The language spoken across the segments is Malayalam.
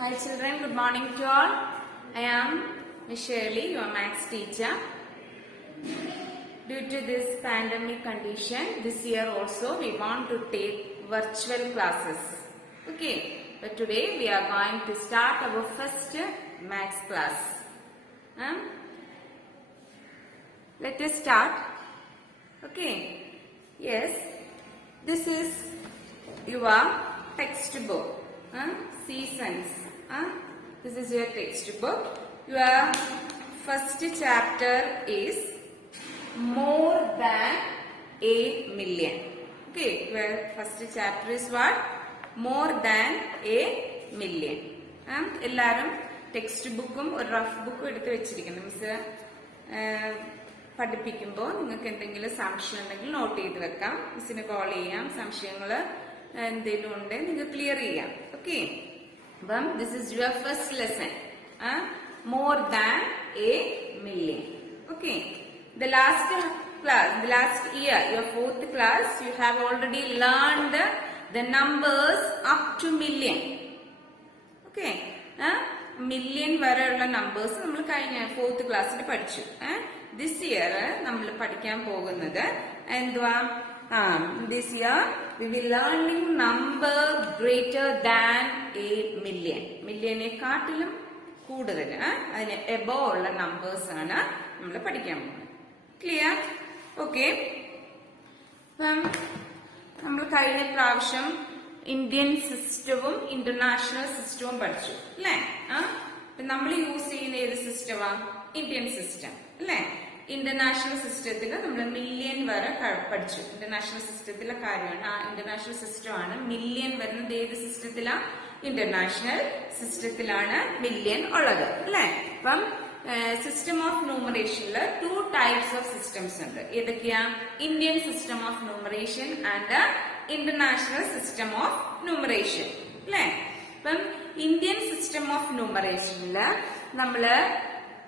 Hi children, good morning to all. I am Ms. Shirley, your maths teacher. Due to this pandemic condition, this year also we want to take virtual classes. Okay, but today we are going to start our first maths class. Let us start. Okay, yes, this is your textbook. Seasons. This is your textbook. Your first chapter is more than a million. Okay, your first chapter is what? More than a million. എല്ലാവരും ടെക്സ്റ്റ് ബുക്കും ഒരു റഫ് ബുക്കും എടുത്ത് വെച്ചിരിക്കണം. മിസ് പഠിപ്പിക്കുമ്പോൾ നിങ്ങൾക്ക് എന്തെങ്കിലും സംശയം ഉണ്ടെങ്കിൽ നോട്ട് ചെയ്ത് വെക്കാം. മിസ്സിന് കോൾ ചെയ്യാം. സംശയങ്ങൾ എന്തെങ്കിലും ഉണ്ട് നിങ്ങൾ ക്ലിയർ ചെയ്യാം. ഓക്കെ, അപ്പം this is your first lesson, more than A million. Okay, the last class, the last year, your fourth class, you have already learned the numbers up to million. Okay, million വരെയുള്ള നമ്പേഴ്സ് നമ്മൾ കഴിഞ്ഞ ഫോർത്ത് ക്ലാസ്സിൽ പഠിച്ചു. ദിസ് ഇയർ നമ്മൾ പഠിക്കാൻ പോകുന്നത് എന്തുവാ? This year we will learning number greater than a million. മില്യനെ കാട്ടിലും കൂടുതൽ അതിന് എബോ ഉള്ള നമ്പേഴ്സ് ആണ് നമ്മൾ പഠിക്കാൻ പോകുന്നത്. ക്ലിയർ? ഓക്കെ, നമ്മൾ കഴിഞ്ഞ പ്രാവശ്യം ഇന്ത്യൻ സിസ്റ്റവും ഇന്റർനാഷണൽ സിസ്റ്റവും പഠിച്ചു അല്ലേ? നമ്മൾ യൂസ് ചെയ്യുന്ന ഏത് സിസ്റ്റമാ? ഇന്ത്യൻ സിസ്റ്റം അല്ലേ? ഇന്റർനാഷണൽ സിസ്റ്റത്തിൽ നമ്മൾ മില്യൺ വരെ പഠിച്ചു. ഇന്റർനാഷണൽ സിസ്റ്റത്തിലെ കാര്യമാണ്. ഇന്റർനാഷണൽ സിസ്റ്റമാണ് മില്യൺ വരുന്നത്. ഏത് സിസ്റ്റത്തിലാ? ഇന്റർനാഷണൽ സിസ്റ്റത്തിലാണ് മില്യൺ ഉള്ളത് അല്ലേ? അപ്പം സിസ്റ്റം ഓഫ് ന്യൂമറേഷനിൽ 2 ടൈപ്സ് ഓഫ് സിസ്റ്റംസ് ഉണ്ട്. ഏതൊക്കെയാ? Indian system of numeration and international system of numeration അല്ലേ? അപ്പം ഇന്ത്യൻ സിസ്റ്റം ഓഫ് ന്യൂമറേഷനില് നമ്മള്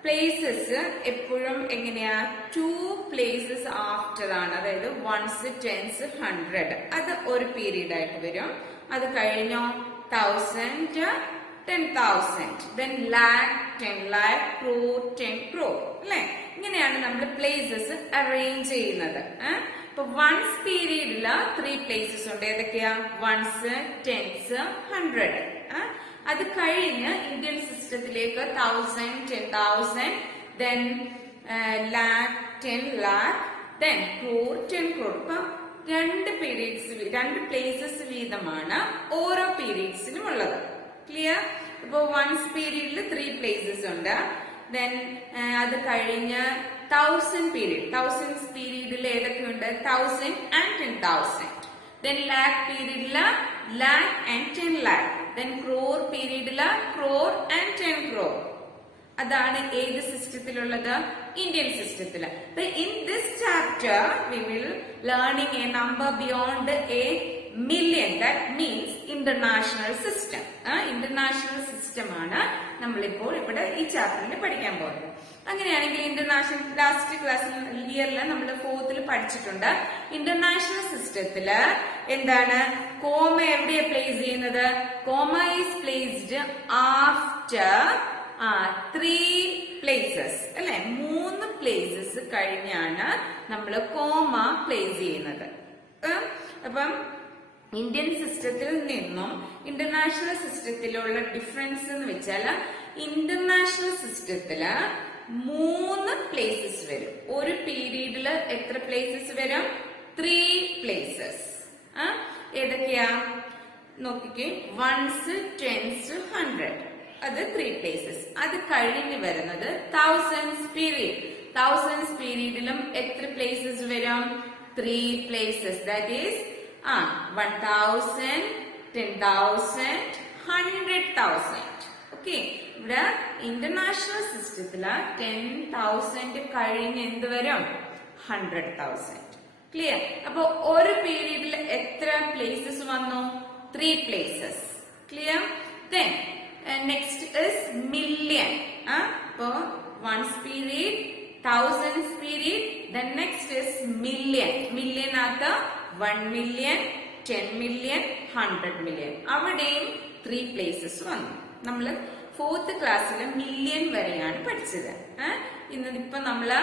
പ്ലേസസ് എപ്പോഴും എങ്ങനെയാ? 2 പ്ലേസസ് ആഫ്റ്റർ ആണ്. അതായത് 1s, 10s, 100 അത് ഒരു പീരീഡ് ആയിട്ട് വരും. അത് കഴിഞ്ഞോ 1000, 10,000, then lakh, 10 lakh, crore, 10 crore അല്ലെ? ഇങ്ങനെയാണ് നമ്മൾ പ്ലേസസ് അറേഞ്ച് ചെയ്യുന്നത്. ഇപ്പൊ 1s പീരീഡില് 3 പ്ലേസസ് ഉണ്ട്. ഏതൊക്കെയാ? 1s, 10s, 100. അത് കഴിഞ്ഞ് ഇന്ത്യൻ സിസ്റ്റത്തിലേക്ക് 1000, 10,000, then lakh, 10 lakh, then crore, 10 crore. ഇപ്പൊ 2 പീരീഡ്സ്, 2 പ്ലേസസ് വീതമാണ് ഓരോ പീരീഡ്സിനും ഉള്ളത്. ക്ലിയർ? ഇപ്പൊ 1s പീരീഡിൽ 3 പ്ലേസസ് ഉണ്ട്. ദെൻ അത് കഴിഞ്ഞ് 1000 പീരീഡ്, 1000s പീരീഡിൽ ഏതൊക്കെയുണ്ട്? 1000 and 10,000. ദെൻ ലാക്ക് പീരീഡില് lakh and 10 lakh. Then crore പീരീഡില് crore and 10 crore. അതാണ് ഏത് സിസ്റ്റത്തിലുള്ളത്? ഇന്ത്യൻ സിസ്റ്റത്തില്. In this chapter we will learning a number beyond a million. That means international system. International system ആണ് നമ്മളിപ്പോൾ ഇവിടെ ഈ ചാപ്റ്ററിൽ പഠിക്കാൻ പോകുന്നത്. അങ്ങനെയാണെങ്കിൽ ഇന്റർനാഷണൽ ലാസ്റ്റ് ക്ലാസ്സിൽ ഇയറിൽ നമ്മൾ 4th പഠിച്ചിട്ടുണ്ട്. ഇന്റർനാഷണൽ സിസ്റ്റത്തില് എന്താണ്? കോമ എവിടെയാ പ്ലേസ് ചെയ്യുന്നത്? Comma is placed after 3 places അല്ലെ? 3 പ്ലേസസ് കഴിഞ്ഞാണ് നമ്മൾ കോമ പ്ലേസ് ചെയ്യുന്നത്. അപ്പം ഇന്ത്യൻ സിസ്റ്റത്തിൽ നിന്നും ഇന്റർനാഷണൽ സിസ്റ്റത്തിലുള്ള ഡിഫറൻസ് എന്ന് വെച്ചാൽ ഇന്റർനാഷണൽ സിസ്റ്റത്തില് 3 പ്ലേസസ് വരും. ഒരു പീരീഡില് എത്ര പ്ലേസസ് വരും? 3 പ്ലേസസ്. ഏതൊക്കെയാ നോക്കിക്കേ? 1s, 10s, 100 അത് 3 പ്ലേസസ്. അത് കഴിഞ്ഞ് വരുന്നത് 1000s പീരീഡ്. 1000s പീരീഡിലും എത്ര പ്ലേസസ് വരും? 3 പ്ലേസസ്. That is 1000, 10,000, 100,000. ഓക്കെ, ഇവിടെ ഇന്റർനാഷണൽ സിസ്റ്റത്തില് 10,000 കഴിഞ്ഞ് എന്ത് വരും? 100,000. ക്ലിയർ? അപ്പൊ ഒരു പീരീഡിൽ എത്ര പ്ലേസസ് വന്നു? 3 places. Clear? Then next is million. അപ്പോ 1s period, 1000s period, then next is million. Million ആത്ത 1 million, 10 million, 100 million. അവിടെയും 3 പ്ലേസസ് വന്നു. നമ്മൾ 4th ക്ലാസ്സിൽ മില്യൺ വരെയാണ് പഠിച്ചത്. ഇന്നിപ്പോ നമ്മള്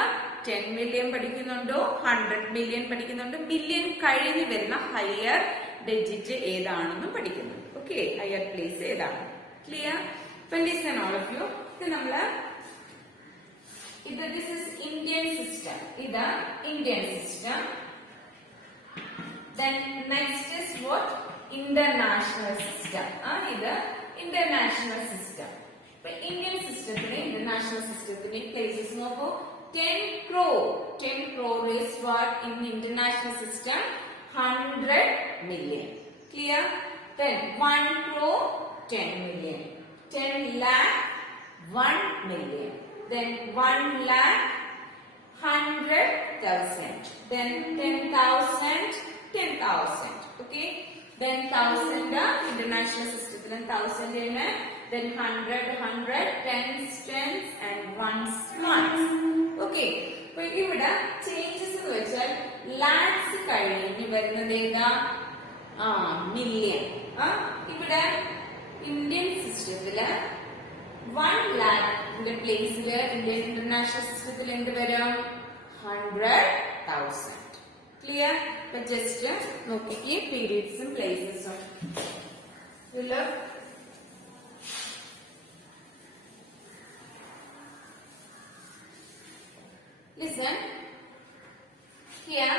10 മില്യൺ പഠിക്കുന്നുണ്ടോ, 100 മില്യൺ പഠിക്കുന്നുണ്ട്, മില്യൺ കഴിഞ്ഞ് വരുന്ന ഹയർ ഡിജിറ്റ് ഏതാണെന്ന് പഠിക്കുന്നുണ്ട്. ഓക്കെ, ഹയർ പ്ലേസ് ഏതാണ്? Clear? Listen all of you. This is Indian system. ഇത് Indian system. Then next is what? International system. ഇത് international system. Indian system, international system places നോക്കൂ. 10 crore is what in international system? 100 million. Clear? Then 1 crore 10 million. 10 lakh 1 million. Then 1 lakh 100,000. Then 10,000 10,000. Okay. Then 1000 international system. Then 1000 then 100 tens and ones. Okay. So ഇവിടെ ചേഞ്ചസ് എന്ന് വെച്ചാൽ ലാക്സ് കഴിഞ്ഞ് വരുന്നത് ഏതാ? മില്യൺ. ഇവിടെ ഇന്ത്യൻ സിസ്റ്റത്തില് 1 ലാഖിന്റെ പ്ലേസിൽ ഇന്ത്യൻ ഇന്റർനാഷണൽ സിസ്റ്റത്തിൽ എന്ത് വരും? 100,000. ക്ലിയർ? ഇപ്പൊ ജസ്റ്റ് നോക്കിക്കേ പീരീഡ്സും പ്ലേസസും. Listen here.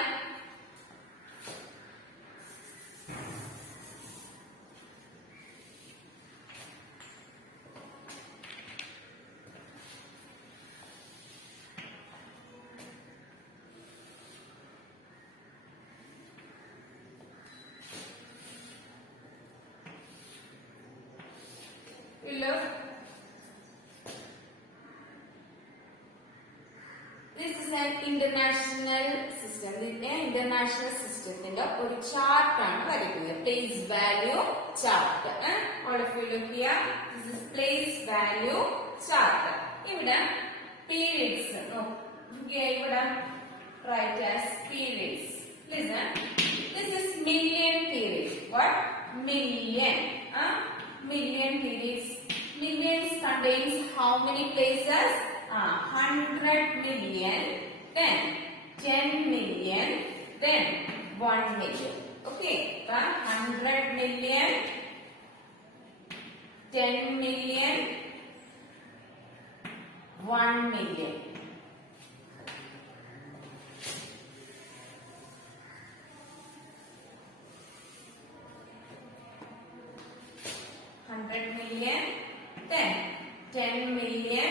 Look. This is an international system. International system ഒരു ചാർട്ട് ആണ് വരയ്ക്കുന്നത്. Place value chart. All of you look here. This is place value chart. ഇവിടെ periods. ഇവിടെ write as periods. Listen. This is million period. What? Million. Million periods. Millions contains how many places? 100 million, then 10 million, then 1 million. Okay, 100 million, 10 million, 1 million. Million, then 10 million,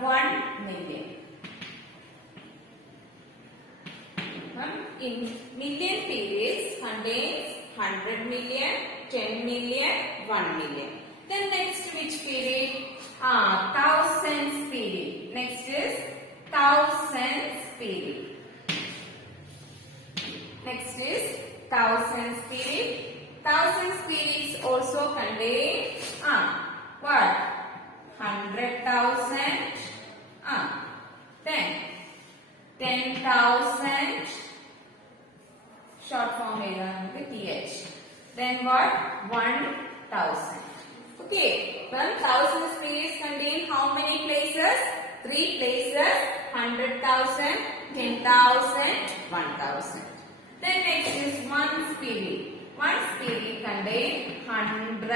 1 million. In million periods contains 100 million, 10 million, 1 million. Then next which period? Thousands period. Next is thousands period. Next is thousands period. Thousands periods also contain what? 100,000. Then 10,000. Short form with TH. Then what? 1,000. Okay. Then thousands periods contain how many places? 3 places. 100,000, 10,000, 1,000. Then next is ones period. Ones period contain 100,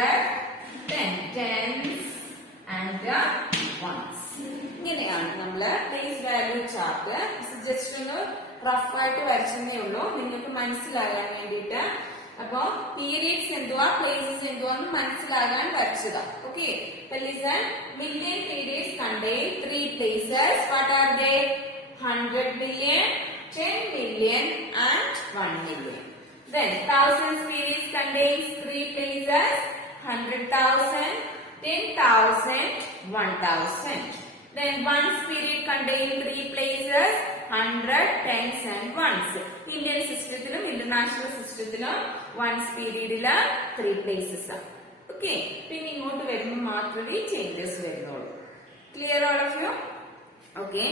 then tens and ones. ഇങ്ങനെയാണ് നമ്മള് പ്ലേസ് വാല്യൂ ചാർട്ട് ജസ്റ്റ് ഒന്ന് റഫ് ആയിട്ട് വരച്ചതേ ഉള്ളൂ നിങ്ങൾക്ക് മനസ്സിലാകാൻ വേണ്ടിയിട്ട്. അപ്പൊ പീരിയഡ്സ് എന്തുവാ പ്ലേസസ് എന്തുവാന്ന് മനസ്സിലാകാൻ വരച്ചതാ. Okay, listen. Million periods contain 3 places. What are they? 100 million, 10 million and 1 million. Then thousands periods contains 3 places. 100,000, 10,000, 1,000. Then ones period contains 3 places. 100, tens and ones. Indian system, international system, ones period 3 places. Okay. Then ingotu varumbo maatrame changes varunollu. Clear all of you? Okay.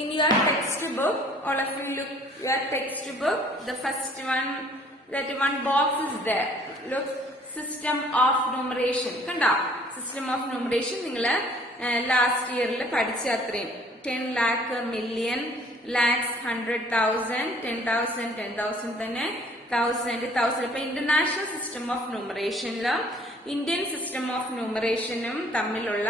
In your textbook, all of you look your textbook. The first one, that one box is there. Look, system of numeration. Kanda? System of numeration. Ningala last year la padicha atrayum. 10 lakh, million, lakhs, 100,000, 10,000, 10,000 തന്നെ 1,000. അപ്പൊ ഇന്റർനാഷണൽ സിസ്റ്റം ഓഫ് ന്യൂമറേഷനില് ഇന്ത്യൻ സിസ്റ്റം ഓഫ് ന്യൂമറേഷനും തമ്മിലുള്ള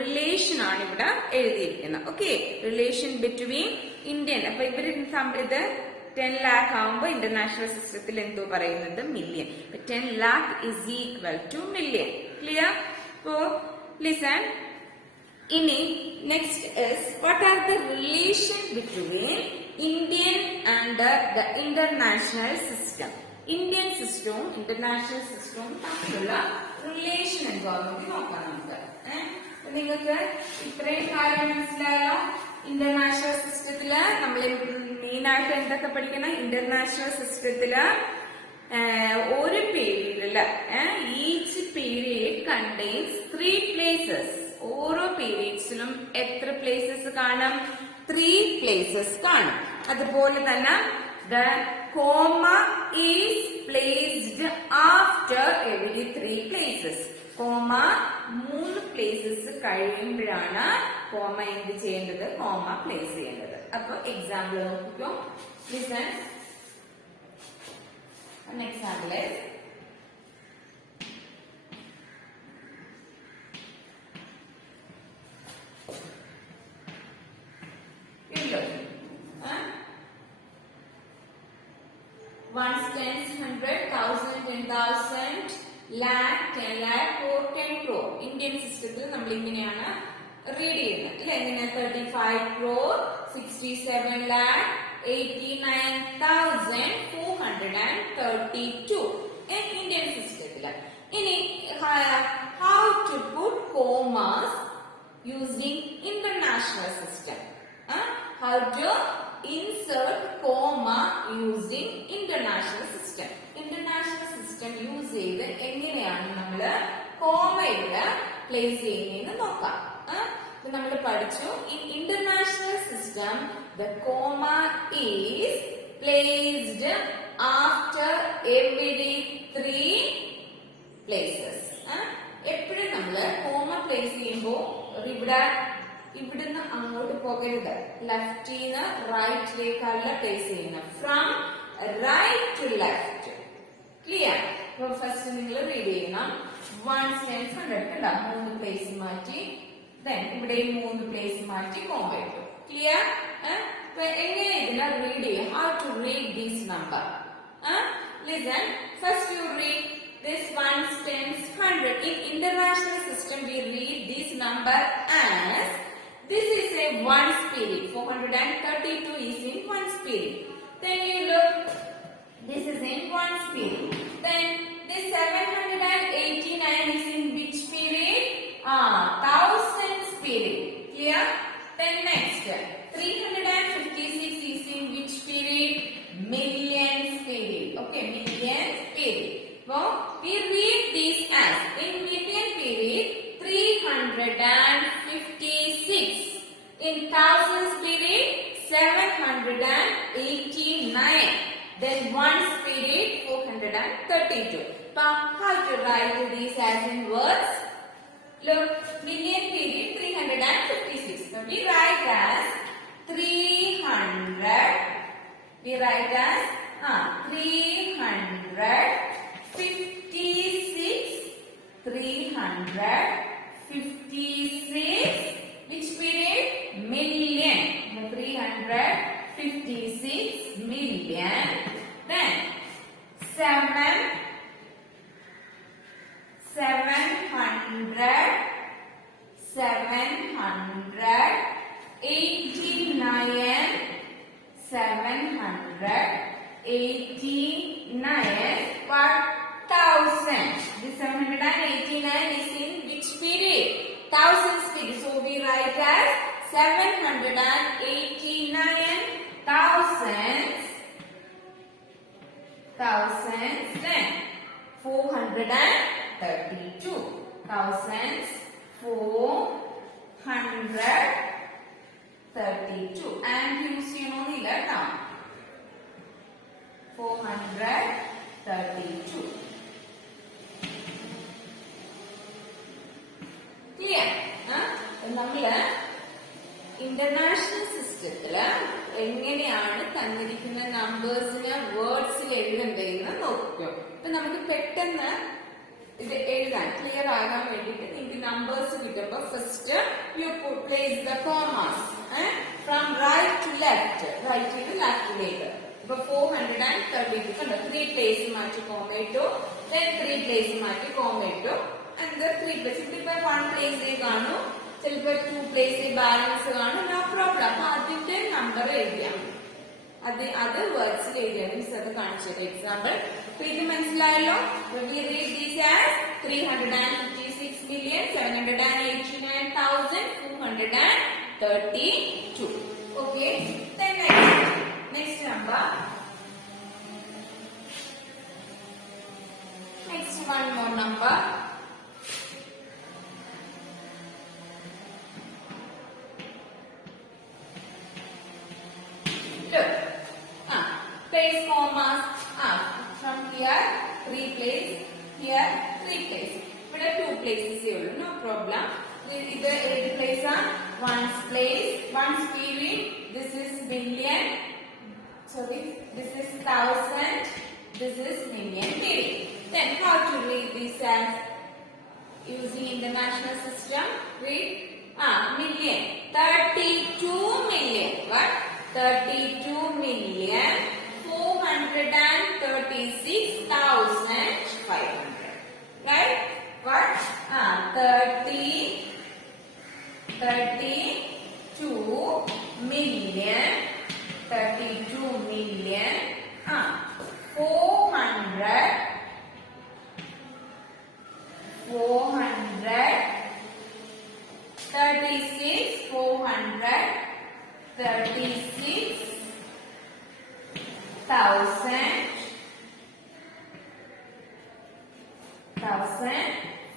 റിലേഷൻ ആണ് ഇവിടെ എഴുതിയിരിക്കുന്നത്. Okay, relation between Indian. അപ്പൊ ഇവര് ഇത് 10 lakh ആവുമ്പോ ഇന്റർനാഷണൽ സിസ്റ്റത്തിൽ എന്തോ പറയുന്നത് million. 10 lakh is equal to million. Clear? So listen. Ini next is what are the relation between Indian and the international system? Indian system, international system തമ്മിലുള്ള റിലേഷൻ എന്താണെന്ന് നോക്കാം നമുക്ക്. നിങ്ങൾക്ക് ഇത്രയും കാര്യം മനസ്സിലായോ? ഇന്റർനാഷണൽ സിസ്റ്റത്തില് നമ്മൾ മെയിൻ ആയിട്ട് എന്തൊക്കെ പഠിക്കണം? ഇന്റർനാഷണൽ സിസ്റ്റത്തില് ഒരു പീരീഡില് ഈച്ച് പീരീഡ് കണ്ടെയ്ൻസ് 3 places. ഓരോ പീരീഡ്സിലും എത്ര പ്ലേസസ് കാണും? 3 places കാണും. അതുപോലെ തന്നെ the comma is placed after every 3 places. Comma 3 places കഴിയുമ്പോഴാണ് കോമ എന്ത് ചെയ്യേണ്ടത്? കോമ പ്ലേസ് ചെയ്യേണ്ടത്. അപ്പൊ എക്സാമ്പിൾ നോക്കിക്കോ. Listen. An example is ones, tens, 100, 1,000, 10,000, lakh, 10 lakh, crore, 10 crore. Indian സിസ്റ്റത്തിൽ നമ്മൾ ഇങ്ങനെയാണ് റീഡ് ചെയ്യുന്നത് അല്ലെ? എങ്ങനെ? 35 crore, 67 lakh, 89,432 ഇന്ത്യൻ സിസ്റ്റത്തില്. ഇനി how to put commas using international system. How to insert comma using international system. International system use ചെയ്ത് എങ്ങനെയാണ് നമ്മള് കോമ ഇവിടെ പ്ലേസ് ചെയ്യുന്നതെന്ന് നോക്കാം. നമ്മൾ പഠിച്ചു in international system the comma is placed after every 3 places. എപ്പോഴും നമ്മള് കോമ പ്ലേസ് ചെയ്യുമ്പോ ഇവിടുന്ന് അങ്ങോട്ട് പോകരുത്. ലെഫ്റ്റിന്ന് റൈറ്റിലേക്കല്ല പ്ലേസ് ചെയ്യുന്നത്. From right to left. Clear? First നിങ്ങൾ റീഡ് ചെയ്യണം. 1, 10, 100 കണ്ടോ? 3 പ്ലേസ് മാറ്റി. ഇവിടെ 3 പ്ലേസ് മാറ്റി കോമ ഇട്ടു. ക്ലിയർ? എങ്ങനെ ഇതിനെ റീഡ് ചെയ്യും? How to read this number? Listen. First you read this ones, tens, 100. In international system we read this number as this is a ones period. 432 is in ones period. Then you look, this is in ones period. Then this 789 is in which period? Thousands period. Clear? Then next 356 is in which period? Millions period. Okay, millions period. Well, we read this as in million period 356. In thousands period 789. Then ones period 432. Now, how to write these as in words? Look, million period 356. So we write as 300. We write as 356, 356, which period? Million. 356 million. Then 700, 789, 789, what? 1,000. This 789 is in which period? Thousands period. So we write as 789 thousands. Then 432. Thousands 432. 32 and use ചെയ്യണമെന്നില്ല കേട്ടോ. 432. ക്ലിയർ? നമ്മള് ഇന്റർനാഷണൽ സിസ്റ്റത്തില് എങ്ങനെയാണ് തന്നിരിക്കുന്ന നമ്പേഴ്സിന് വേർഡ്സിൽ എഴുതണ്ടെന്ന് നോക്കിയോ. അപ്പൊ നമുക്ക് പെട്ടെന്ന് ഇത് എഴുതാൻ ക്ലിയർ ആകാൻ വേണ്ടിയിട്ട് നിങ്ങൾക്ക് നമ്പേഴ്സ് കിട്ടുമ്പോ first you place the commas from right to left, റൈറ്റിൽ നിന്ന് ലെഫ്റ്റിലേക്ക്. ഇപ്പൊ 432 കണ്ടോ, 3 പ്ലേസ് മാറ്റി കോമ ഇട്ടു, then 3 പ്ലേസ് മാറ്റി കോമ ഇട്ടു, and the 3 പ്ലേസ്. ഇതിപ്പോ 1 പ്ലേസ് കാണൂ, ചിലപ്പോ 2 പ്ലേസ് ബാലൻസ് കാണും, നോ പ്രോബ്ലം. അപ്പൊ അതിന്റെ നമ്പർ എഴുതിയാൽ അത് വേർഡ്സിൽ എഴുതിയാൽ മീൻസ് അത് കാണിച്ചത് എക്സാമ്പിൾ. അപ്പൊ ഇത് മനസ്സിലായല്ലോ. We read these as 356,789,232. Okay. Then next number. Next one more number. Look. Place commas. From here 3 place, here 3 place. ഇവിടെ 2 places ഉള്ളൂ, no problem. ഇത് ഏത് place ആ? Ones place, ones period. This is million. Sorry, this is thousand. This is million period. Then how to read this as using international system? Read million. 32 million. What? 32 million 436,500. Right? What? 32 million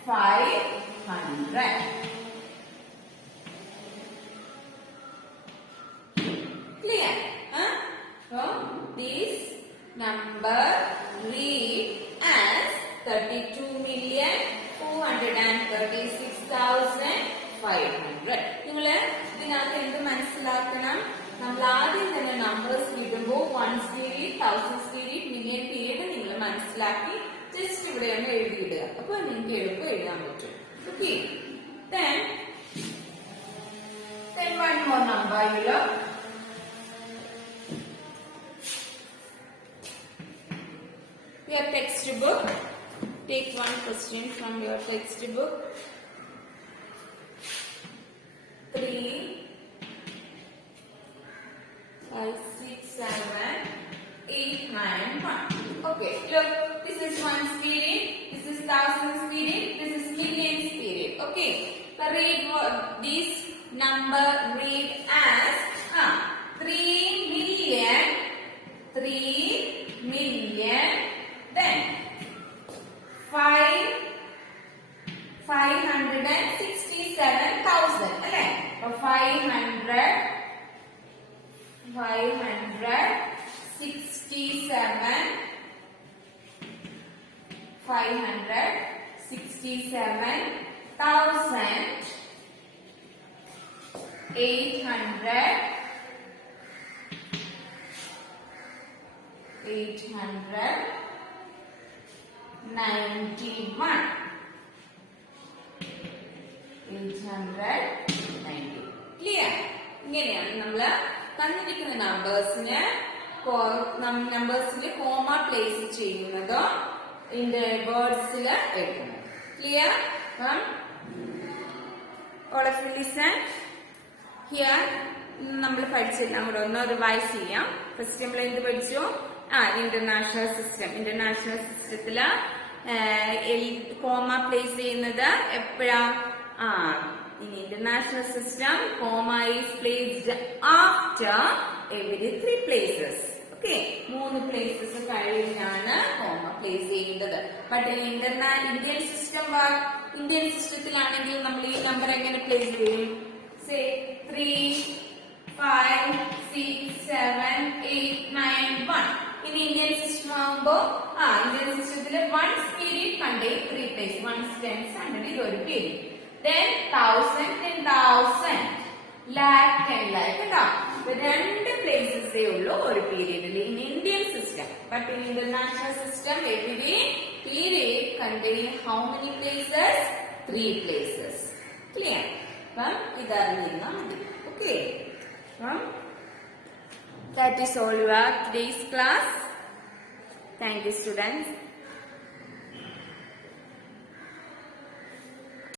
500. Clear? So this number read as 32,436,500. നിങ്ങള് ഇതിനകത്ത് എന്ത് മനസ്സിലാക്കണം? നമ്മൾ ആദ്യം തന്നെ നമ്പേഴ്സ് കിട്ടുമ്പോൾ ones period, thousands period, million period നിങ്ങൾ മനസ്സിലാക്കി ജസ്റ്റ് ഇവിടെയാണ് എഴുതിയിടുക. അപ്പൊ നിങ്ങൾക്ക് എളുപ്പം എഴുതാൻ പറ്റും. Okay. Then one more number you look. Your textbook. Take one question from your textbook. 3, 5, 6, 7, 8, 9, 1. Okay, look, this is ones period, this is thousands period, this is millions period. Okay, so read this number read as 3 million, then 567,000. അല്ലേ? അപ്പൊ 890. ക്ലിയർ? ഇങ്ങനെയാണ് നമ്മള് തന്നിരിക്കുന്ന നമ്പേഴ്സിന് കോമ പ്ലേസ് ചെയ്യുന്നതോ ഇതിന്റെ വേർഡ്സിൽ എഴുതുന്നത്. Clear? All of you listen. Here നമ്മൾ പഠിച്ചെല്ലാം കൂടെ ഒന്ന് റിവൈസ് ചെയ്യാം. ഫസ്റ്റ് നമ്മൾ എന്ത് പഠിച്ചു? ഇന്റർനാഷണൽ സിസ്റ്റത്തില് കോമ പ്ലേസ് ചെയ്യുന്നത് എപ്പോഴാ? In international system, comma is placed after every 3 places. Okay, 3 places കഴിഞ്ഞാണ് കോമ പ്ലേസ് ചെയ്യേണ്ടത്. ബട്ട് ഇന്ത്യൻ സിസ്റ്റത്തിലാണെങ്കിൽ നമ്മൾ ഈ നമ്പർ എങ്ങനെ പ്ലേസ് ചെയ്യും? സേ 3, 5, 6, 7, 8, 9, 1. In Indian system ആകുമ്പോൾ Indian system once period contain 3 places. Once, tens, hundred is ഒരു period. Then 1000, 10,000, lakh, 10 lakh. കേട്ടോ? രണ്ട് പ്ലേസസേ ഉള്ളൂ ഒരു പീരീഡിൽ in Indian system. But in international system, every period contain how many places? 3 places. Clear? അപ്പം ഇതറിഞ്ഞിരുന്നാൽ മതി. Okay. That is all your today's class. Thank you, students.